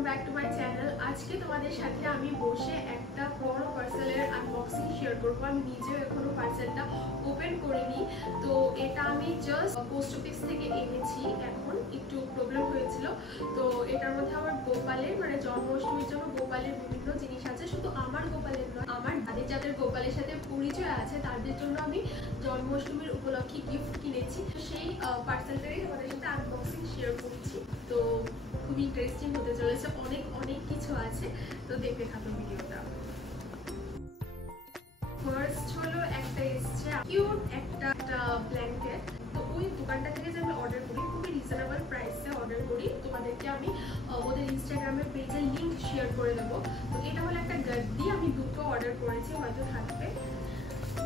Welcome back to my channel. আজকে তোমাদের সাথে আমি বসে একটা বড় পার্সেলের আনবক্সিং শেয়ার করবো। আমি নিজেও এখনো পার্সেলটা ওপেন করিনি। তো এটা আমি জাস্ট পোস্ট অফিস থেকে এনেছি। এখন একটু প্রবলেম হয়েছিল। তো এটার মধ্যে আমার গোপালের মানে জন্মাষ্টমীর জন্য গোপালের বিভিন্ন জিনিস আছে। শুধু আমার গোপালের নয়, আমার যাদের গোপালের সাথে পরিচয় আছে তাদের জন্য আমি জন্মাষ্টমীর উপলক্ষে গিফট কিনেছি। সেই পার্সেলটারই তোমাদের সাথে আনবক্সিং শেয়ার করছি। তো খুবই ইন্টারেস্টিং হতে চলেছে, অনেক কিছু আছে। তো দেখতে থাকো ভিডিওটা। ফার্স্ট হলো একটা এসছে কিউট একটা ব্ল্যাঙ্কেট। তো ওই দোকানটা থেকে যে আমি অর্ডার করি, খুবই রিজনেবল প্রাইসে অর্ডার করি। তোমাদেরকে আমি ওদের ইনস্টাগ্রামের পেজের লিঙ্ক শেয়ার করে দেবো। তো এটা হলো একটা গাদ্দি, আমি দুটো অর্ডার করেছি, হয়তো থাকবে।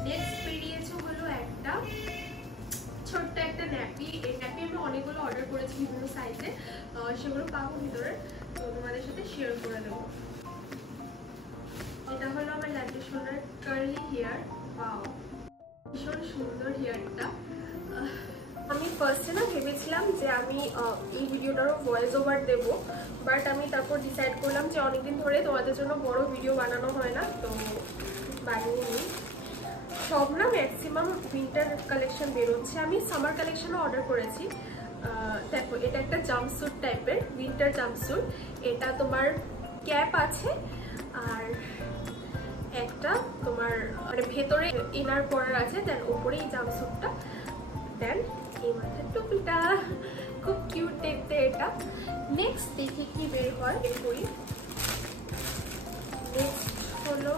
নেক্সট বেরিয়েছে হলো একটা ছোট্ট একটা ন্যাপি। এই ন্যাপি আমি অনেকগুলো অর্ডার করেছি বিভিন্ন সাইজে, সেগুলো পাবো ভিতরে। তো তোমাদের সাথে শেয়ার করে দেবো। এটা হলো আমার লাড্ডু সোনার কার্লি হেয়ার। ওয়াও, ভীষণ সুন্দর হেয়ারটা। আমি ফার্স্টে না ভেবেছিলাম যে আমি এই ভিডিওটারও ভয়েস ওভার দেবো, বাট আমি তারপর ডিসাইড করলাম যে অনেকদিন ধরে তোমাদের জন্য বড় ভিডিও বানানো হয় না, তো বানিয়ে নিই। সব না ম্যাক্সিমাম উইন্টার কালেকশন বেরোচ্ছে। আমি সামার কালেকশনও অর্ডার করেছি। দেখো, এটা একটা জাম্পস্যুট টাইপের, উইন্টার জাম্পস্যুট। এটা তোমার ক্যাপ আছে আর একটা তোমার মানে ভেতরে ইনার পরার আছে, দেন ওপরে এই জাম্পস্যুটটা, দেন এই মাথার টুপিটা। খুব কিউট দেখতে এটা। নেক্সট দেখি কি বের হয়, বের করি। নেক্সট হলো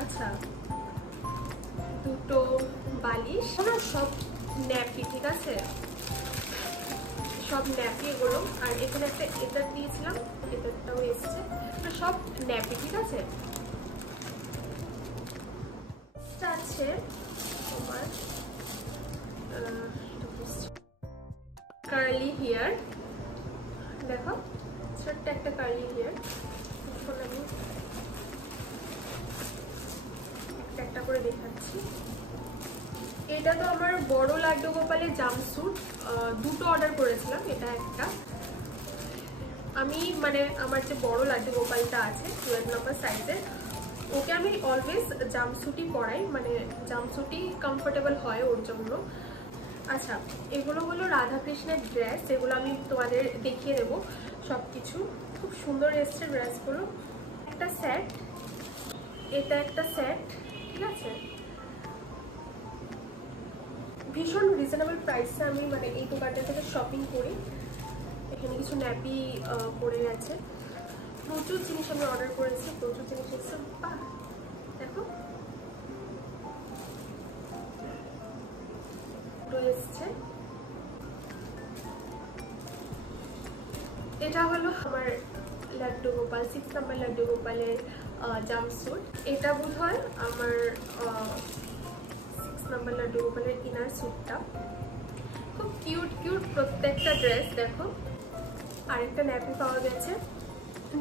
আচ্ছা দুটো বালিশ, সব ন্যাপি, ঠিক আছে, সব ন্যাপি এগুলো। আর এখানে একটা এটার দিয়েছিলাম, এটারটাও এসছে, সব ন্যাপি, ঠিক আছে। আছে তোমার কার্লি হেয়ার। দেখো, ছোট্ট একটা কার্লি হেয়ার। এখন আমি একটা করে দেখাচ্ছি। এটা তো আমার বড় লাড্ডু গোপালের জাম্পস্যুট, দুটো অর্ডার করেছিলাম। এটা একটা আমি মানে আমার যে বড় লাড্ডু গোপালটা আছে 12 নম্বর সাইজের, ওকে আমি অলওয়েজ জাম্পস্যুটই পরাই, মানে জাম্পস্যুটই কমফোর্টেবল হয় ওর জন্য। আচ্ছা, এগুলো হলো রাধাকৃষ্ণের ড্রেস, এগুলো আমি তোমাদের দেখিয়ে দেবো সব কিছু। খুব সুন্দর এসছে ড্রেসগুলো। একটা সেট, এটা একটা সেট, ঠিক আছে। ভীষণ রিজনেবল প্রাইসে আমি মানে এই দোকানটা থেকে শপিং করি। এখানে কিছু ন্যাপি পড়ে গেছে। প্রচুর জিনিস আমি অর্ডার করেছি, প্রচুর জিনিস এসছে। দেখো এসছে। এটা হলো আমার লাড্ডু গোপাল, 6 নম্বর লাড্ডু গোপালের জাম্পস্যুট। এটা বোধ হয় আমার 6 নম্বর লাড্ডু গোপালের ইনার স্যুটটা। খুব কিউট কিউট প্রত্যেকটা ড্রেস। দেখো, আরেকটা ন্যাপি পাওয়া গেছে।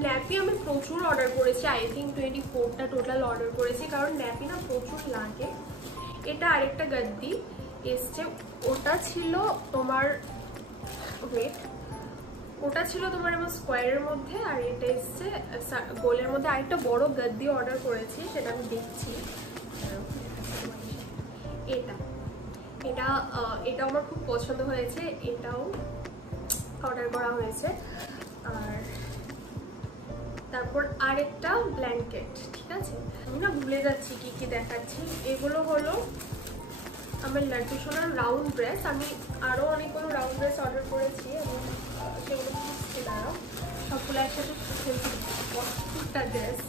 ন্যাপি আমি প্রচুর অর্ডার করেছি, আই থিঙ্ক 24টা টোটাল অর্ডার করেছি, কারণ ন্যাপি না প্রচুর লাগে। এটা আরেকটা গাদ্দি এসছে। ওটা ছিল তোমার ওটা ছিল তোমার আমার স্কোয়ারের মধ্যে, আর এটা এসছে গোলের মধ্যে। আরেকটা বড় গাদ্দি অর্ডার করেছি, সেটা আমি দেখছি। এটা এটা এটা আমার খুব পছন্দ হয়েছে, এটাও অর্ডার করা হয়েছে। আর তারপর আরেকটা ব্ল্যাঙ্কেট, ঠিক আছে। আমি না ভুলে যাচ্ছি কি কি দেখাচ্ছি। এগুলো হলো আমার লাড্ডু সোনার রাউন্ড ড্রেস। আমি আরও অনেকগুলো রাউন্ড ড্রেস অর্ডার করেছি, এবং সেগুলো খুঁজছি, দাঁড়াও সবগুলো একসাথে প্রত্যেকটা ড্রেস।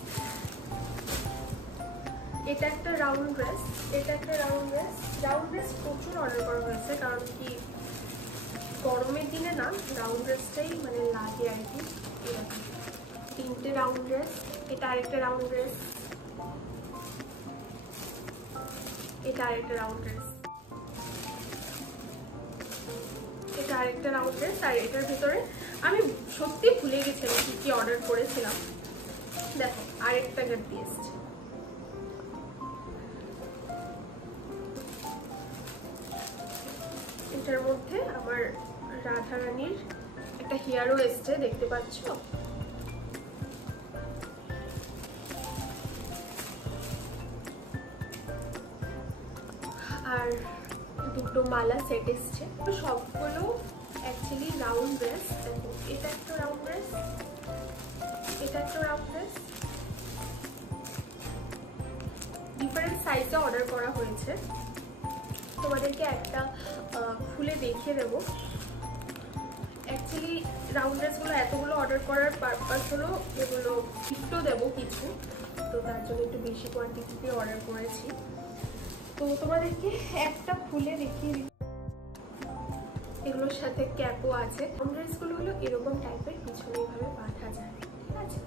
এটা একটা রাউন্ড ড্রেস, এটা একটা রাউন্ড ড্রেস। রাউন্ড ড্রেস প্রচুর অর্ডার করা হয়েছে, কারণ কি গরমের দিনে না রাউন্ড ড্রেসটাই মানে লাগে আর কি। এরকম 3টে রাউন্ড ড্রেস। এটা আরেকটা রাউন্ড ড্রেস, এটা আরেকটা রাউন্ড ড্রেস, এটা আরেকটা রাউন্ড ড্রেস। আর এটার ভিতরে আমি সত্যি ভুলে গেছিলাম কি কি অর্ডার করেছিলাম। দেখো, আরেকটা গাদ্দি এসছে। এটার মধ্যে আমার রাধারানীর একটা হেয়ারও এসছে, দেখতে পাচ্ছ। আর দুটো মালা সেট এসছে। তো সবগুলো অ্যাকচুয়ালি রাউন্ড ড্রেস। দেখো এটা একটা রাউন্ড ড্রেস, এটা একটা রাউন্ড ড্রেস, ডিফারেন্ট সাইজে অর্ডার করা হয়েছে। তোমাদেরকে একটা খুলে দেখিয়ে দেবো। অ্যাকচুয়ালি রাউন্ড ড্রেসগুলো এতগুলো অর্ডার করার পারপাস হলো এগুলো গিফটও দেবো কিছু, তো তার জন্য একটু বেশি কোয়ান্টিটিতে অর্ডার করেছি। তো তোমাদেরকে একটা খুলে দেখিয়ে দিই। এগুলোর সাথে ক্যাপও আছে। রাউন্ড ড্রেসগুলো হলো এরকম টাইপের, পিছনে এইভাবে বাঁধা যায়, ঠিক আছে।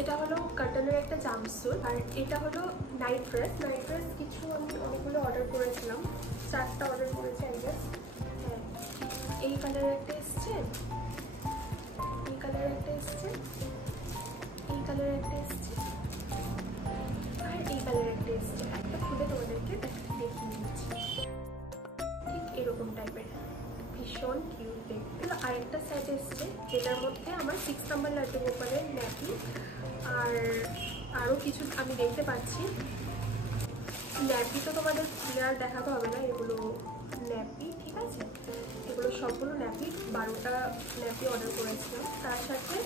এটা হলো কটনের একটা জাম্পস্যুট, আর এটা হলো নাইট ড্রেস। নাইট ড্রেস কিছু আমি অনেকগুলো অর্ডার করেছিলাম, 4টা অর্ডার করেছি আই গেস। হ্যাঁ, এই কালারের একটা এসছে, এই কালারের একটা এসছে, এই কালারের একটা এসছে, আর এই কালারের একটা এসছে। একটা খুলে তোমাদেরকে দেখিয়ে দিচ্ছি। ঠিক এরকম টাইপের, ভীষণ কিউট দেখতে। আরেকটা সেট এসছে যেটার মধ্যে আমার 6 নাম্বার লাড্ডু গোপালের ন্যাপি আর আরও কিছু আমি দেখতে পাচ্ছি। ন্যাপি তো তোমাদের ক্লিয়ার দেখাতে হবে না, এগুলো ন্যাপি, ঠিক আছে। এগুলো সবগুলো ন্যাপি, 12টা ন্যাপি অর্ডার করেছিলাম। তার সাথে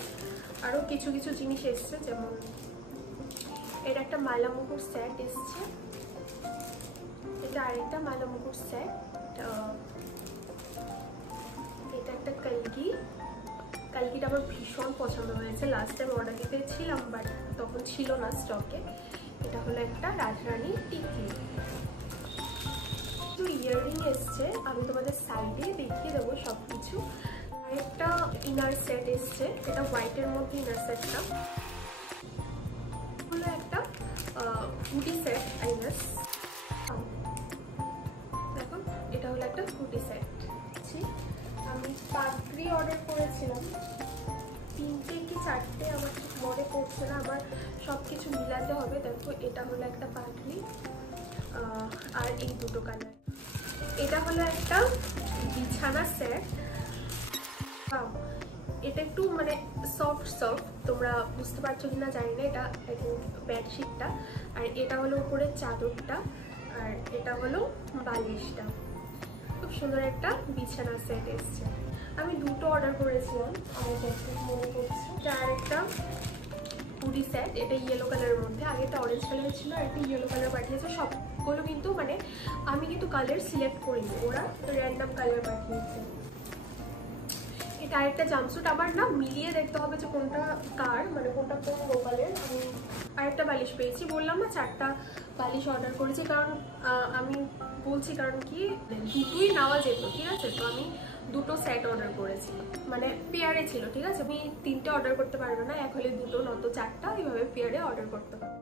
আরও কিছু কিছু জিনিস এসছে, যেমন এটা একটা মালা মুকুট সেট এসছে, এটা আরেকটা মালা মুকুট সেট, এটা একটা কালকি। কালকিটা আমার ভীষণ পছন্দ হয়েছে, লাস্ট টাইম অর্ডার দিতেছিলাম বাট তখন ছিল না স্টকে। এটা হলো একটা রাজরানী টিকলি। তো ইয়াররিং এসছে, আমি তোমাদের সাইডে দেখিয়ে দেবো সব কিছু। আরেকটা ইনার সেট এসছে, এটা হোয়াইটের মধ্যে ইনার সেটটা হলো একটা হুডি সেট আই গেস। দেখো এটা হলো একটা হুডি সেট। আমি পাগড়ি অর্ডার করেছিলাম, 3টে কি 4টে আমার ঠিক মনে পড়ছে না, আবার সব কিছু মিলাতে হবে। দেখো এটা হলো একটা পাগড়ি, আর এই দুটো কালার। এটা হলো একটা বিছানা সেট। এটা একটু মানে সফট সফট, তোমরা বুঝতে পারছো কিনা জানি না। এটা আই থিঙ্ক বেডশিটটা, আর এটা হলো উপরের চাদরটা, আর এটা হলো বালিশটা। খুব সুন্দর একটা বিছানা সেট এসছে। আমি দুটো অর্ডার করেছিলাম, আমার যতটুকু মনে পড়ছে। আর একটা হুডি সেট, এটা ইয়েলো কালারের মধ্যে, আগে একটা অরেঞ্জ কালার ছিল আর একটা ইয়েলো কালার পাঠিয়েছে। সবগুলো কিন্তু মানে আমি কিন্তু কালার সিলেক্ট করিনি, ওরা র্যান্ডাম কালার পাঠিয়েছে। এটা আরেকটা জাম্পস্যুট, আমার না মিলিয়ে দেখতে হবে যে কোনটা কার, মানে কোনটা কোন গোপালের। আমি আরেকটা বালিশ পেয়েছি, বললাম না 4টা বালিশ অর্ডার করেছি, কারণ আমি বলছি কারণ কি দুটোই নেওয়া যেত, ঠিক আছে। তো আমি দুটো সেট অর্ডার করেছি, মানে পেয়ারে ছিল, ঠিক আছে। আমি 3টে অর্ডার করতে পারবো না, এক হলে দুটো, নয়তো 4টা, এইভাবে পেয়ারে অর্ডার করতে পারবো।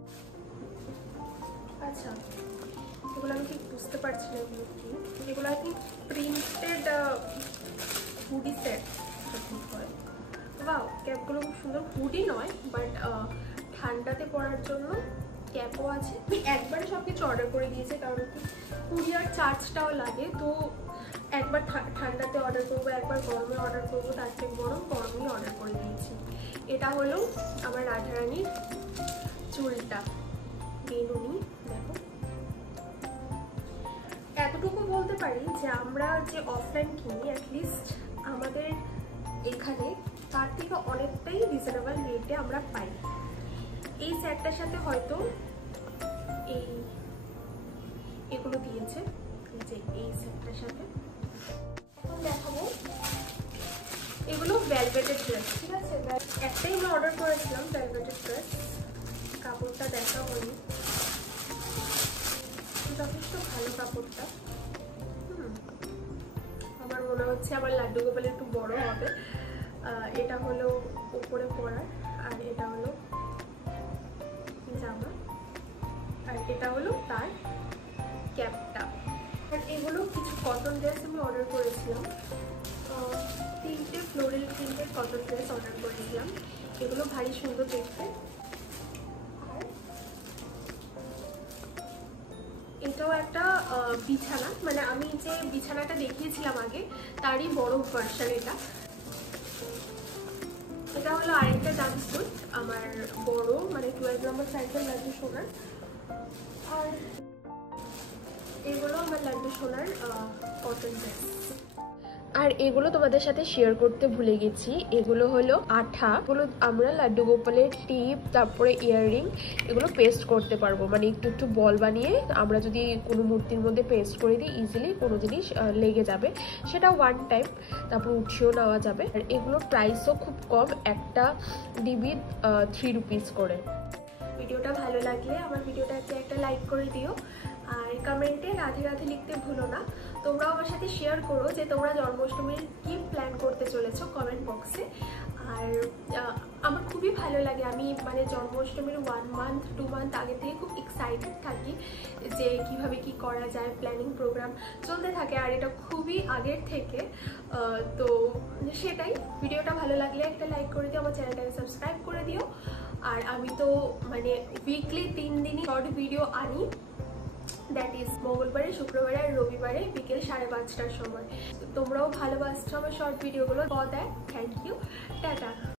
আচ্ছা, এগুলো আমি ঠিক বুঝতে পারছি না এগুলো কি। এগুলো আর কি প্রিন্টেড হুডি সেট হয়। বাও, ক্যাপগুলো খুব সুন্দর। হুডি নয় বাট ঠান্ডাতে পরার জন্য ক্যাপও আছে। আমি একবারে সব কিছু অর্ডার করে দিয়েছি, কারণ কি কুরিয়ার চার্জটাও লাগে। তো একবার ঠান্ডাতে অর্ডার করবো, একবার গরমে অর্ডার করবো, তার থেকে গরমেই অর্ডার করে দিয়েছি। এটা হলো আমার রাধারানীর চুলটা, বেনুনি। দেখো, এতটুকু বলতে পারি যে আমরা যে অফলাইন কিনি অ্যাটলিস্ট আমাদের এখানে তার থেকে অনেকটাই রিজনেবল রেটে আমরা পাই। এই সেটটার সাথে হয়তো এগুলো দিয়েছে, যে এই সেটটার সাথে। এখন দেখাবো, এগুলো ভেলভেটেড ড্রেস, ঠিক আছে। একটাই আমি অর্ডার করেছিলাম ভেলভেটেড ড্রেস, কাপড়টা দেখা হয়নি, যথেষ্ট ভালো কাপড়টা। আমার মনে হচ্ছে আমার লাড্ডু গোপাল একটু বড় হবে। এটা হলো উপরে পরার, আর এটা হলো জামা, আর এটা হলো তার ক্যাপটা। আর এগুলো কিছু কটন ড্রেস আমি অর্ডার করেছিলাম, 3টে floral printed cotton dress order করেছিলাম। এগুলো ভারী সুন্দর দেখতে। আর এটাও একটা বিছানা, মানে আমি যে বিছানাটা দেখিয়েছিলাম আগে তারই বড় ভার্সন এটা। এটা হলো আরেকটা জাম্পস্যুট, আমার বড় মানে 12 নম্বর সাইজের লাগে সোনার। আর এগুলো আমার লাড্ডু সোনার কটন ড্রেস। আর এগুলো তোমাদের সাথে শেয়ার করতে ভুলে গেছি, এগুলো হলো আঠা। এগুলো আমরা লাড্ডু গোপালের টিপ, তারপরে ইয়াররিং, এগুলো পেস্ট করতে পারবো। মানে একটু একটু বল বানিয়ে আমরা যদি কোনো মূর্তির মধ্যে পেস্ট করে দিই, ইজিলি কোনো জিনিস লেগে যাবে, সেটা ওয়ান টাইম, তারপর উঠিয়েও নেওয়া যাবে। আর এগুলোর প্রাইসও খুব কম, একটা ডিবি 3 রুপিস করে। ভিডিওটা ভালো লাগলে আমার ভিডিওটাকে একটা লাইক করে দিও, আর কমেন্টে রাধে রাধে লিখতে ভুলো না। তোমরাও আমার সাথে শেয়ার করো যে তোমরা জন্মাষ্টমীর কি প্ল্যান করতে চলেছো কমেন্ট বক্সে। আর আমার খুবই ভালো লাগে, আমি মানে জন্মাষ্টমীর 1 মান্থ 2 মান্থ আগে থেকে খুব এক্সাইটেড থাকি যে কিভাবে কি করা যায়, প্ল্যানিং প্রোগ্রাম চলতে থাকে, আর এটা খুবই আগের থেকে। তো সেটাই, ভিডিওটা ভালো লাগলে একটা লাইক করে দিও, আমার চ্যানেলটাকে সাবস্ক্রাইব করে দিও। আর আমি তো মানে উইকলি 3 দিনই শর্ট ভিডিও আনি, দ্যাট ইজ মঙ্গলবারে, শুক্রবারে আর রবিবারে বিকেল 5:30টার সময়। তোমরাও ভালোবাসছো আমার শর্ট ভিডিওগুলো। For that thank you, tata.